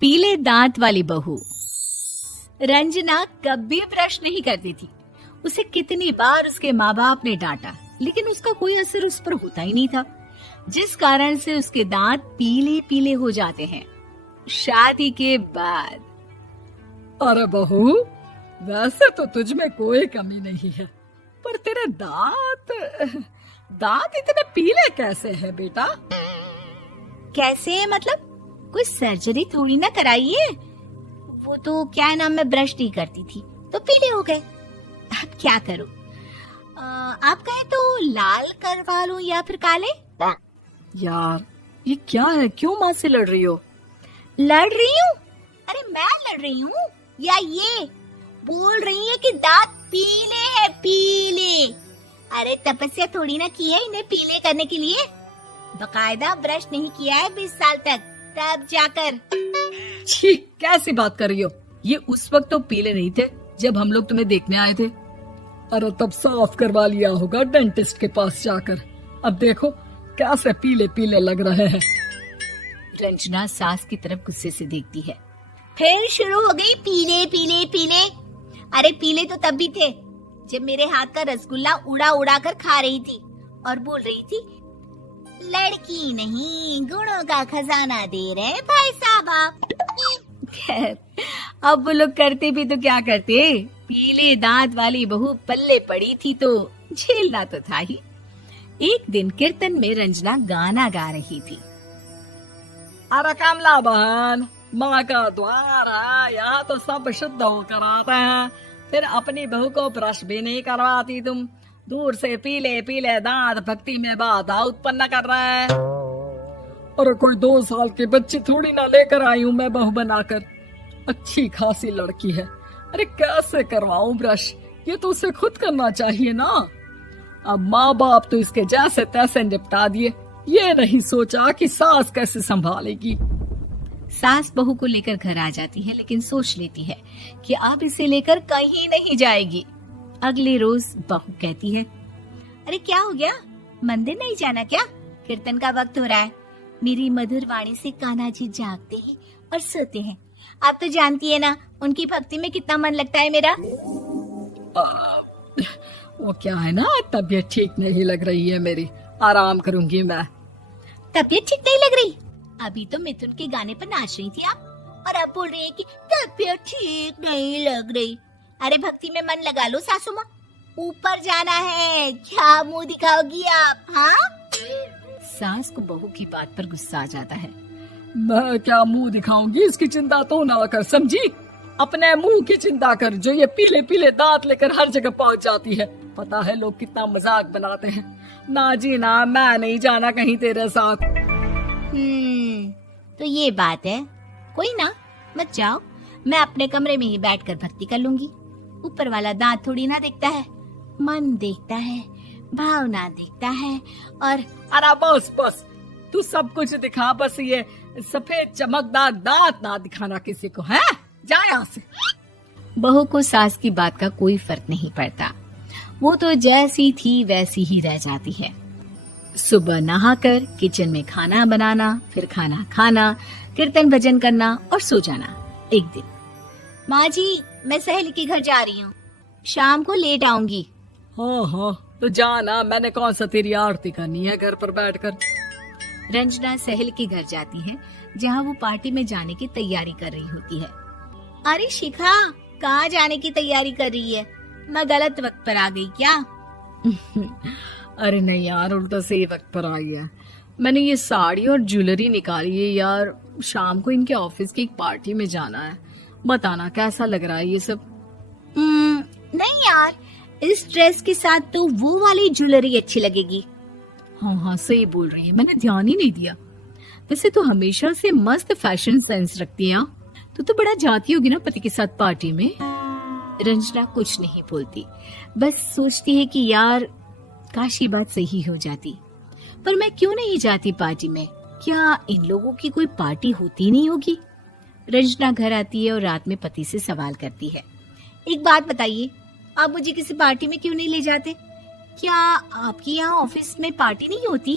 पीले दांत वाली बहू। रंजना कभी ब्रश नहीं करती थी। उसे कितनी बार उसके माँ बाप ने डांटा, लेकिन उसका कोई असर उस पर होता ही नहीं था, जिस कारण से उसके दांत पीले पीले हो जाते हैं। शादी के बाद अरे बहू, वैसे तो तुझ में कोई कमी नहीं है, पर तेरे दांत इतने पीले कैसे हैं बेटा? कैसे मतलब? कोई सर्जरी थोड़ी ना कराइए। वो तो क्या नाम, मैं ब्रश नहीं करती थी तो पीले हो गए। अब क्या करूं? आप कहें तो लाल करवा लूं या फिर काले? यार ये क्या है, क्यों माँ से लड़ रही हो? लड़ रही हूँ? अरे मैं लड़ रही हूँ या ये बोल रही है कि दांत पीले हैं, पीले। अरे तपस्या थोड़ी ना की है इन्हें पीले करने के लिए। बकायदा ब्रश नहीं किया है 20 साल तक, तब जाकर। छी, कैसी बात कर रही हो? ये उस वक्त तो पीले नहीं थे जब हम लोग तुम्हें देखने आए थे। अरे तब साफ करवा लिया होगा डेंटिस्ट के पास जाकर। अब देखो कैसे पीले पीले लग रहे हैं। रंजना सास की तरफ गुस्से से देखती है। फिर शुरू हो गई पीले पीले पीले। अरे पीले तो तब भी थे जब मेरे हाथ का रसगुल्ला उड़ा उड़ा कर खा रही थी और बोल रही थी, लड़की नहीं गुणों का खजाना दे रहे भाई साहब आप। खैर, अब वो लोग करते भी तो क्या करते, पीले दांत वाली बहू पल्ले पड़ी थी तो झेलना तो था ही। एक दिन कीर्तन में रंजना गाना गा रही थी। अरे कमला बहन, माँ का द्वार है, यहाँ तो सब शुद्ध होकर आते हैं, फिर अपनी बहू को ब्रश भी नहीं करवाती तुम। दूर से पीले पीले दांत भक्ति में बाधा उत्पन्न कर रहे हैं। अरे कोई 2 साल की बच्ची थोड़ी ना लेकर आई हूँ मैं बहू बनाकर। अच्छी खासी लड़की है, अरे कैसे करवाऊं ब्रश? ये तो उसे खुद करना चाहिए ना। अब माँ बाप तो इसके जैसे तैसे निपटा दिए, ये नहीं सोचा कि सास कैसे संभालेगी। सास बहू को लेकर घर आ जाती है, लेकिन सोच लेती है कि अब इसे लेकर कहीं नहीं जाएगी। अगले रोज बहू कहती है, अरे क्या हो गया, मंदिर नहीं जाना क्या? कीर्तन का वक्त हो रहा है। मेरी मधुर वाणी से कान्हा जी जागते हैं और सोते हैं। आप तो जानती है ना उनकी भक्ति में कितना मन लगता है मेरा। वो क्या है ना, तबीयत ठीक नहीं लग रही है मेरी, आराम करूंगी मैं। तबीयत ठीक नहीं लग रही? अभी तो मिथुन के गाने पर नाच रही थी आप, और अब बोल रही है कि तबीयत ठीक नहीं लग रही। अरे भक्ति में मन लगा लो सासू माँ, ऊपर जाना है, क्या मुंह दिखाओगी आप? हाँ? सास को बहू की बात पर गुस्सा आ जाता है। मैं क्या मुंह दिखाऊंगी, इसकी चिंता तो ना कर, समझी? अपने मुंह की चिंता कर, जो ये पीले पीले दांत लेकर हर जगह पहुंच जाती है। पता है लोग कितना मजाक बनाते हैं। ना जी ना, मैं नहीं जाना कहीं तेरे साथ। तो ये बात है, कोई ना, मत जाओ, मैं अपने कमरे में ही बैठकर भक्ति कर लूंगी। ऊपर वाला दांत थोड़ी ना देखता है, मन देखता है, भावना देखता है। और अरे बस बस, तू सब कुछ दिखा, बस ये सफेद चमकदार दांत ना दिखाना किसी को, है? जा यहाँ से। बहू को सास की बात का कोई फर्क नहीं पड़ता, वो तो जैसी थी वैसी ही रह जाती है। सुबह नहाकर किचन में खाना बनाना, फिर खाना खाना, कीर्तन भजन करना और सो जाना। एक दिन, माँ जी मैं सहेली के घर जा रही हूँ, शाम को लेट आऊंगी। हाँ हाँ तो जाना, मैंने कौन सा तेरी आरती करनी है घर पर बैठकर। रंजना सहेली के घर जाती है, जहाँ वो पार्टी में जाने की तैयारी कर रही होती है। अरे शिखा, कहाँ जाने की तैयारी कर रही है? मैं गलत वक्त पर आ गई क्या? अरे नहीं यार, उल्टा सही वक्त पर आई है। मैंने ये साड़ी और ज्वेलरी निकाली है यार, शाम को इनके ऑफिस की एक पार्टी में जाना है। बताना कैसा लग रहा है ये सब? नहीं यार, इस ड्रेस के साथ तो वो वाली ज्वेलरी अच्छी लगेगी। हाँ हाँ सही बोल रही है, मैंने ध्यान ही नहीं दिया। वैसे तो हमेशा से मस्त फैशन सेंस रखती है। तो बड़ा जाती होगी ना पति के साथ पार्टी में। रंजना कुछ नहीं बोलती, बस सोचती है कि यार काश ये बात सही हो जाती, पर मैं क्यों नहीं जाती पार्टी में? क्या इन लोगों की कोई पार्टी होती नहीं होगी? रंजना घर आती है और रात में पति से सवाल करती है, एक बात बताइए, आप मुझे किसी पार्टी में क्यों नहीं ले जाते? क्या आपकी यहाँ ऑफिस में पार्टी नहीं होती?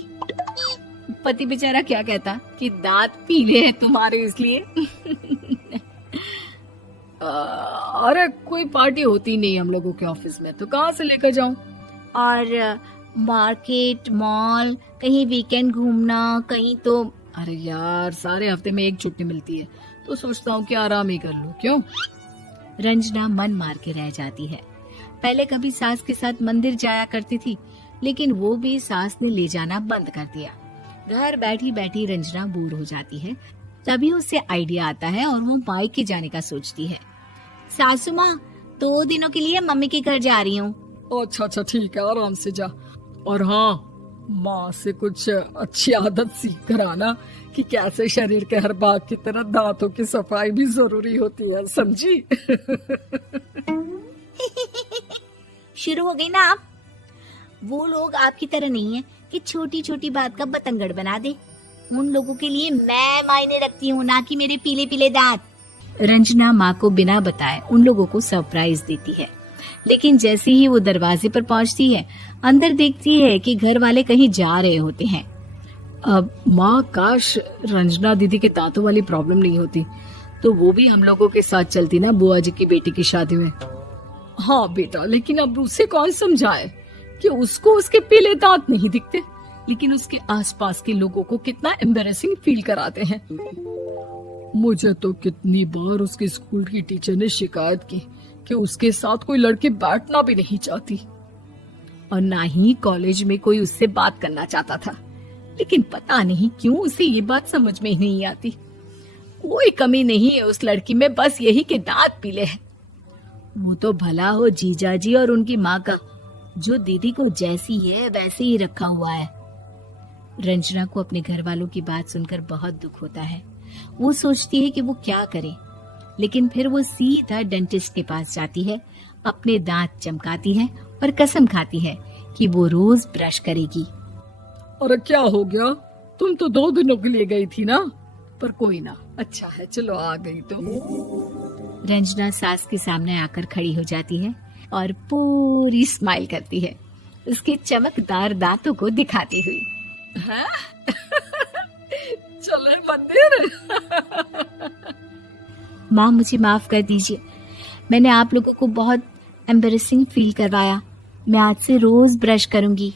पति बेचारा क्या कहता कि दांत पीले हैं तुम्हारे इसलिए। अरे कोई पार्टी होती नहीं हम लोगों के ऑफिस में, तो कहाँ से लेकर जाऊं? और मार्केट, मॉल, कहीं वीकेंड घूमना, कहीं तो। अरे यार, सारे हफ्ते में एक छुट्टी मिलती है, तो सोचता हूँ कि आराम ही कर लूं। क्यों? रंजना मन मार के रह जाती है। पहले कभी सास के साथ मंदिर जाया करती थी, लेकिन वो भी सास ने ले जाना बंद कर दिया। घर बैठी बैठी रंजना बोर हो जाती है। तभी उसे आइडिया आता है और वो मायके जाने का सोचती है। सासू माँ, 2 दिनों के लिए मम्मी के घर जा रही हूँ। अच्छा अच्छा, ठीक है, आराम से जा। और हाँ, माँ से कुछ अच्छी आदत सीख कर आना कि कैसे शरीर के हर भाग की तरह दांतों की सफाई भी जरूरी होती है, समझी? शुरू हो गई ना आप। वो लोग आपकी तरह नहीं है कि छोटी छोटी बात का बतंगड़ बना दे। उन लोगों के लिए मैं मायने रखती हूँ, ना कि मेरे पीले पीले दांत। रंजना माँ को बिना बताए उन लोगों को सरप्राइज देती है, लेकिन जैसे ही वो दरवाजे पर पहुंचती है, अंदर देखती है कि घर वाले कहीं जा रहे होते हैं। अब माँ, काश रंजना दीदी के दांतों वाली प्रॉब्लम नहीं होती, तो वो भी हम लोगों के साथ चलती ना बुआ जी की बेटी की शादी में। हाँ बेटा, लेकिन अब उसे कौन समझाए कि उसको उसके पीले दांत नहीं दिखते, लेकिन उसके आसपास के लोगों को कितना एम्बैरेसिंग फील कराते हैं। मुझे तो कितनी बार उसके स्कूल की टीचर ने शिकायत की कि उसके साथ कोई लड़की बैठना भी नहीं चाहती, और ना ही कॉलेज में कोई उससे बात करना चाहता था। लेकिन पता नहीं क्यों उसे ये बात समझ में ही नहीं आती। कोई कमी नहीं है उस लड़की में, बस यही कि दांत पीले हैं। वो तो भला हो जीजा जी और उनकी माँ का, जो दीदी को जैसी है वैसे ही रखा हुआ है। रंजना को अपने घर वालों की बात सुनकर बहुत दुख होता है। वो सोचती है कि वो क्या करे, लेकिन फिर वो सीधा डेंटिस्ट के पास जाती है, अपने दांत चमकाती है और कसम खाती है कि वो रोज ब्रश करेगी। अरे क्या हो गया? तुम तो 2 दिनों के लिए गई थी ना, पर कोई ना, अच्छा है, चलो आ गई तो। रंजना सास के सामने आकर खड़ी हो जाती है और पूरी स्माइल करती है, उसके चमकदार दांतों को दिखाती हुई। हैं? चले मंदिर। माँ, मुझे माफ कर दीजिए, मैंने आप लोगों को बहुत एम्बैरेसिंग फील करवाया। मैं आज से रोज ब्रश करूंगी।